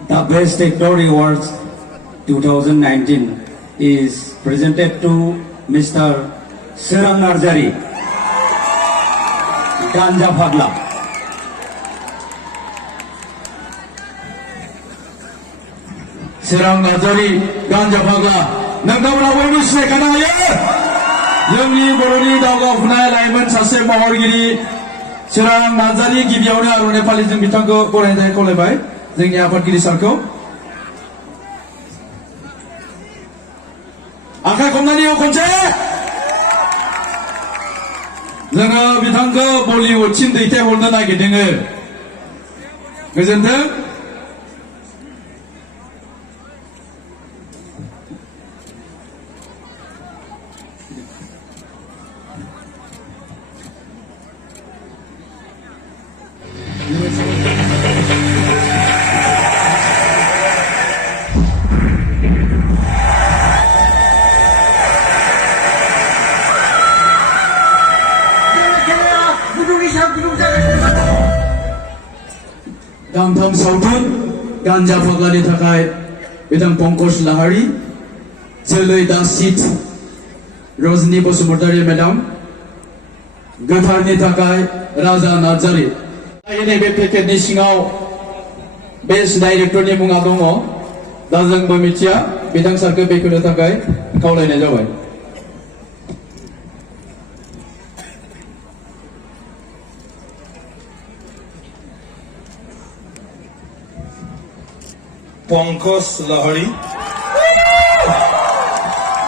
The Best Actor Awards 2019 is presented to Mr. Swrang Narzary, Ganja Phagla. Swrang Narzary, Ganja Phagla. Nangkamna bयबो सिनायखानो हायो जोंनि बर'नि दावगाफुनाय लाइमोन सासे महरगिरि Swrang Narzary गिबियावनो आर'नाइ फालिजों बिथांखौ बरायनाय खावलायबाय जोंनि आफादगिरि सारखौ आखाइ खबनानै खनसे जोङो बिथांखौ बलिउडसिम दैथायहरनो नागिरदों गोजोनथों गांथाम सावथुन गान्जा फाग्लानि थाखाय बिथां पंकज लाहारी जोलै दा सिट रजनी बसुमतारी मेडाम गोथारनि थाखाय राजा नार्जारी नैबे पेकेटनि सिङाव बेस्ट डाइरेक्टरनि मुङा दङ दा जोंबो मिथिया बिथां सारखौ बेखेवनो थाखाय खावलायनाय जाबाय पंकज लाहारी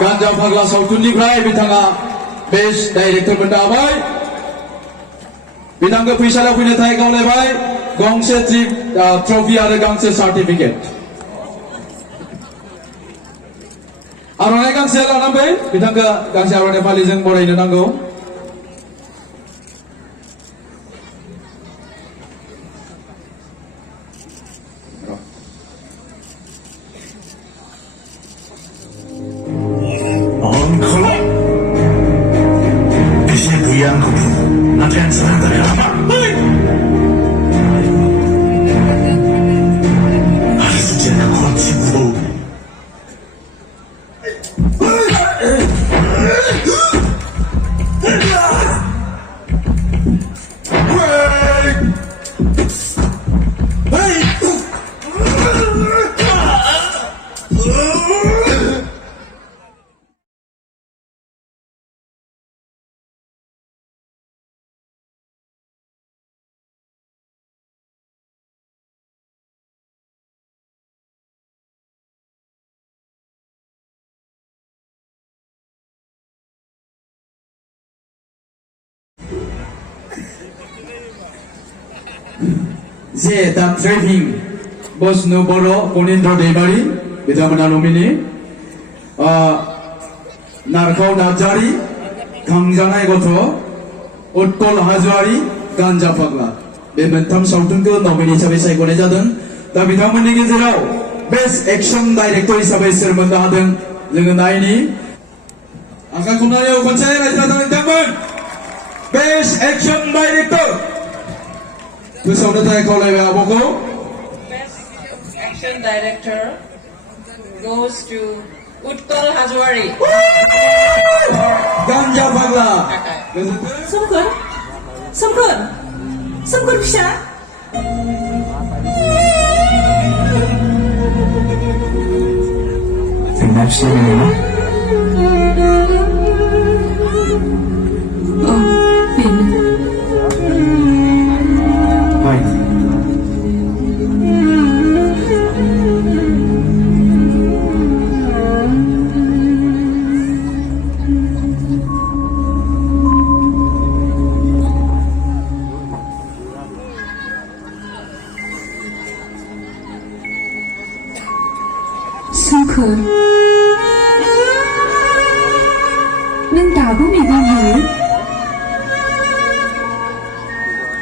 गान्जा फाग्ला सावथुननिफ्राय बिथाङा बेस्ट डाइरेक्टर मोननो हाबाय बिथांखौ फैसालियाव फैनो थाखाय खावलायबाय गंसे ट्रफि आरो गांसे सार्टिफिकेट आर'नाइ गांसे लानानै फै बिथांखौ गांसे आर'नाइ फालिजों बरायनो नांगौ जे दा ट्रेनिं बसनु बर' पनिन्द्र दैमारि बिथांमोना नमिनि नारखाव नार्जारी खांजानाय गथ' उत्कल हाज'वारि गान्जा फाग्ला बे मोनथाम सावथुनखौ नमिनि हिसाबै सायख'नाय जादों दा बिथांमोननि गेजेराव बेस्ट एक्शन डाइरेक्टर हिसाबै सोर मोननो हादों जोङो नायनि आखाइ खबनानै खनसे रायजो राजा बिथांमोन बेस्ट एक्शन डाइरेक्टर गोसोआवनो थाखाय खावलायबाय आब'खौ Best Action Director goes to Utkal Hajwari. Ganja Phagla. Swmkhwr फिसा Swmkhwr नों दाबो मेगन नुयो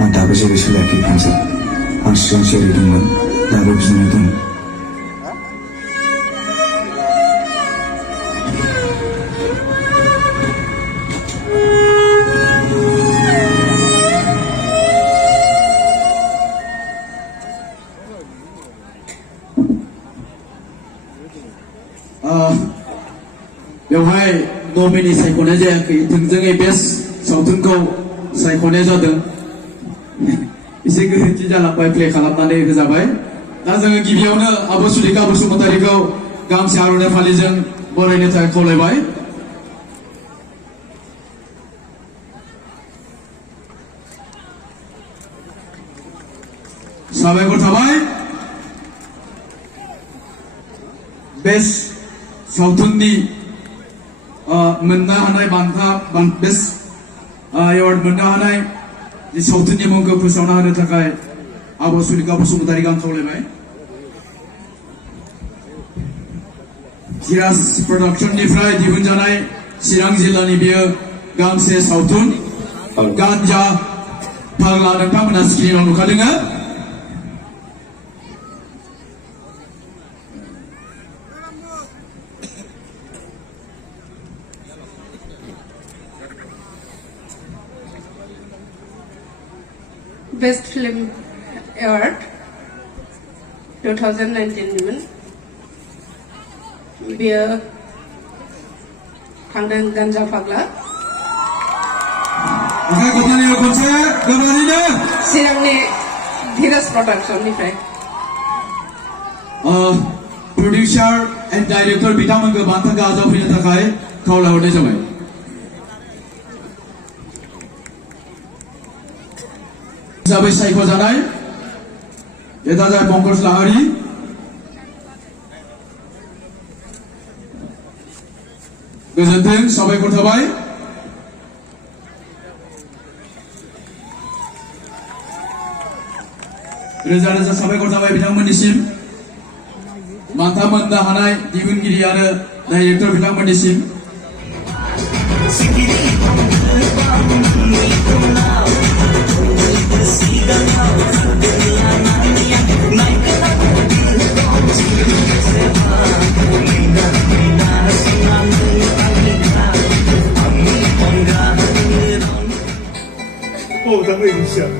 आं दाबो जेबो सोलायाखै फांसे आं सिगां जेरै दंमोन दाबो बिदिनो दं बेवहाय नमिनि सायख'नाय जायाखै थोंजोङै बेस्ट सावथुनखौ सायख'नाय जादों एसे गोरोन्थि जालांबाय प्ले खालामनानै होजाबाय दा जोङो गिबियावनो आब' सुलेखा बसुमतारीखौ गांसे आर'नाइ फालिजों बरायनो थाखाय खावलायबाय साबायखर थाबाय बेस्ट सावथुननि मोननो हानाय बान्था बेस्ट एवार्ड मोननो हानाय सावथुननि मुंखौ फोसावना होनो थाखाय आब' सुलेखा बसुमतारीखौ आं खावलायबाय जिराज प्रडाक्शननिफ्राय दिहुनजानाय चिरां जिल्लानि बेयो गांसे सावथुन गान्जा फाग्ला नोंथांमोना स्क्रिनाव नुखादों Best Film Award 2019 बेयो थांदों गान्जा फाग्ला चिरांनि धीरज प्रडाक्शननिफ्राय प्रडिउसार एन्ड डाइरेक्टर बिथांमोनखौ बान्थाखौ आजावफैनो थाखाय खावलायहरनाय जाबाय हिसाबै सायख'जानाय गेदाजार पंकज लाहारी गोजोन्थों साबायखर थाबाय रोजा रोजा साबायखर थाबाय बिथांमोननिसिम बान्था मोननो हानाय दिहुनगिरि आरो director बिथांमोननिसिम Oh, tak boleh siap.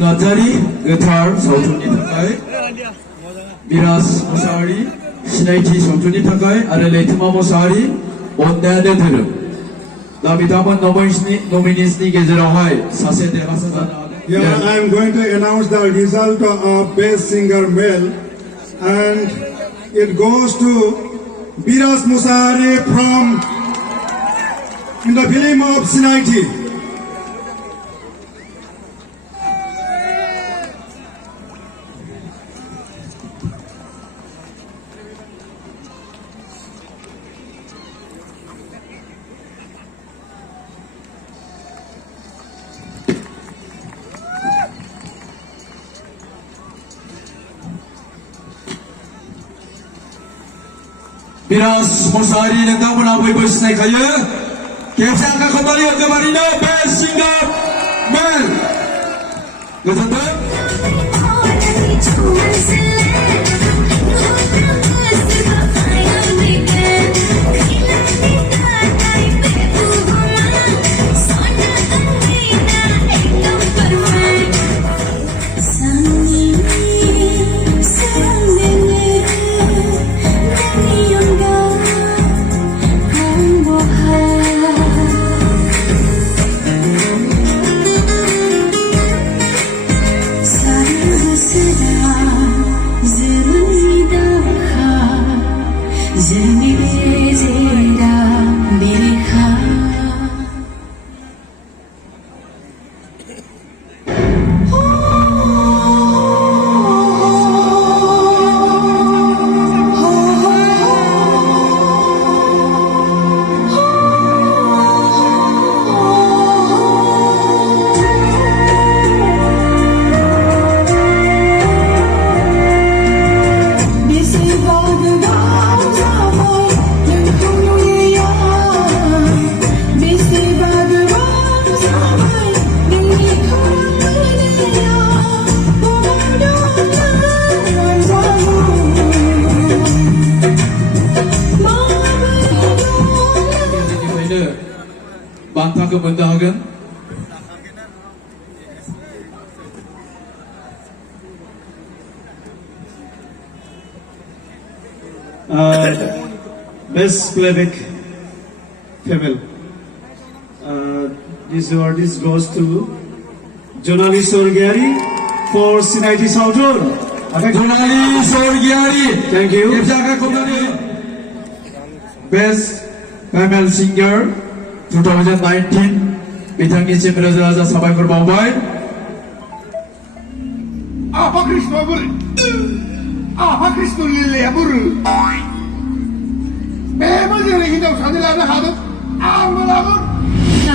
Narzary guitar सावथुननि थाखाय बिराज मोसाहारि सिनायथि सावथुननि थाखाय आरो लैथोमा मोसाहारि अननायानो धोरोम दा बिथांमोन नमिनिसनि गेजेरावहाय सासे देरहासार जानो हादों Yeah, I am going to announce the result of Best Singer Male, and it goes to Biras Musari from in the film of Sinaiti. Biras Musari nोंथांमोना बयबो सिनायखायो खेबसे आखाइखौ तालि होगोमारिनो Best Singer Male गोजोनथों बान्थाखौ मोननो हागोन Best playback female. This award goes to Jonali Sorgiari for Sinaiti Sautur. Jonali Sorgiari. Thank you. Best female singer 2019 बिथांनिसिम रोजा रोजा साबायखर बावबाय Apa Krishna buru? Apa Krishna lilya buru? Memang jadi hidup sadar ada hadap. Apa lagi?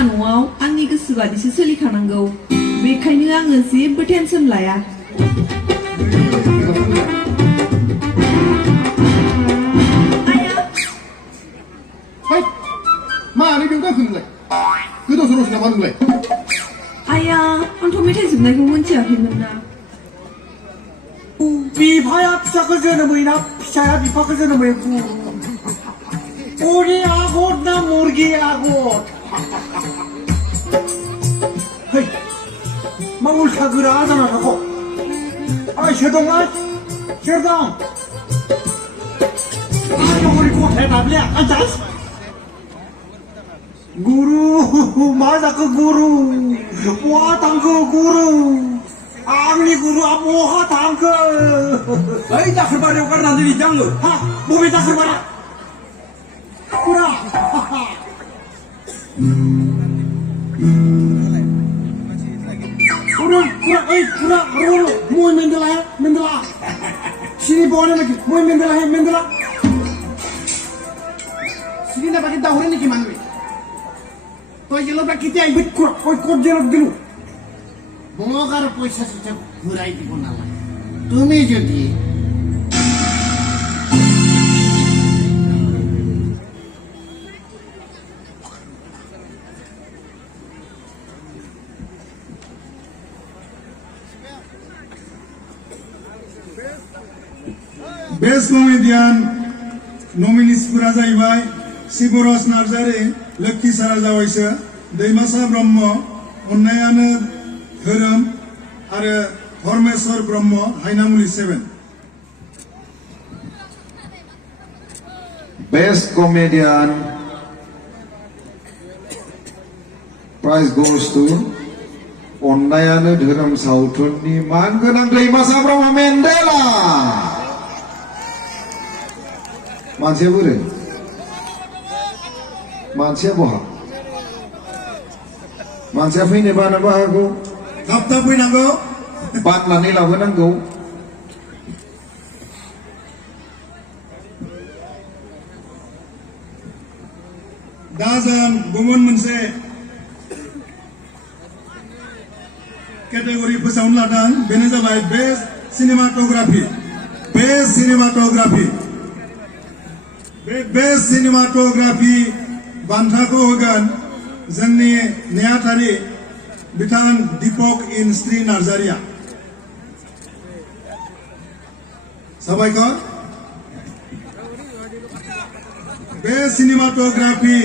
न'आव आंनि गोसो बादिसो सोलिखानांगौ बेखायनो आङो जेबो टेनसन लाया Hai, mana ni kita kunjung? Kita suruh siapa kunjung? आया आंथ' मेथाइ जोबनायखौ मोनथियाखैमोन ना बिफाया फिसाखौ जोनोम होयोना फिसाया बिफाखौ जोनोम होयो अरे आगत ना मुर्गी आगत Hei, मा उल्था गोरा जाना थाखो ओइ सोरदंलाय सोर दं आरो हरि गथाय बाबलिया आजास गुरु मा जाखो गुरु बहा थांखो गुरु आंनि गुरुआ बहा थांखो ओइ दाखोर बारियाव गारनानै दिनैसो आङो हा बबे दाखोर बारिया गुरा Kurang, muy Mendela. Sini bawa lagi, muy Mendela. Sini nak pakai tahu ni gimana? Kau jelas tak kita ikut kau jelas dulu. Bongkar poisa sejak burai di konala. Tumi jadi. Best Comedian nominees फोरा जाहैबाय Swrang Narzary, लोक्षि साराजावायसो, दैमासा ब्रह्म, अन्नायानो धोरोम आरो धर्मेश्वर ब्रह्म, हायनामुलि 7. Best Comedian prize goes to अन्नायानो धोरोम सावथुननि मानगोनां दैमासा ब्रह्म मेन्देला मानसिया बोरै मानसिया बहा मानसिया फैनो बानोबो हागौ थाब फैनांगौ बाननानै लाबोनांगौ दा जों गुबुन मोनसे केटेगरि फोसावनो लादों बेनो जाबाय बेस्ट सिनेमाटोग्राफि बेस्ट सिनेमाटोग्राफि बान्थाखौ होगोन जोंनि नेहाथारि बिथां दीपक इन श्री नार्जारिया साबायखर बेस्ट सिनेमाटोग्राफि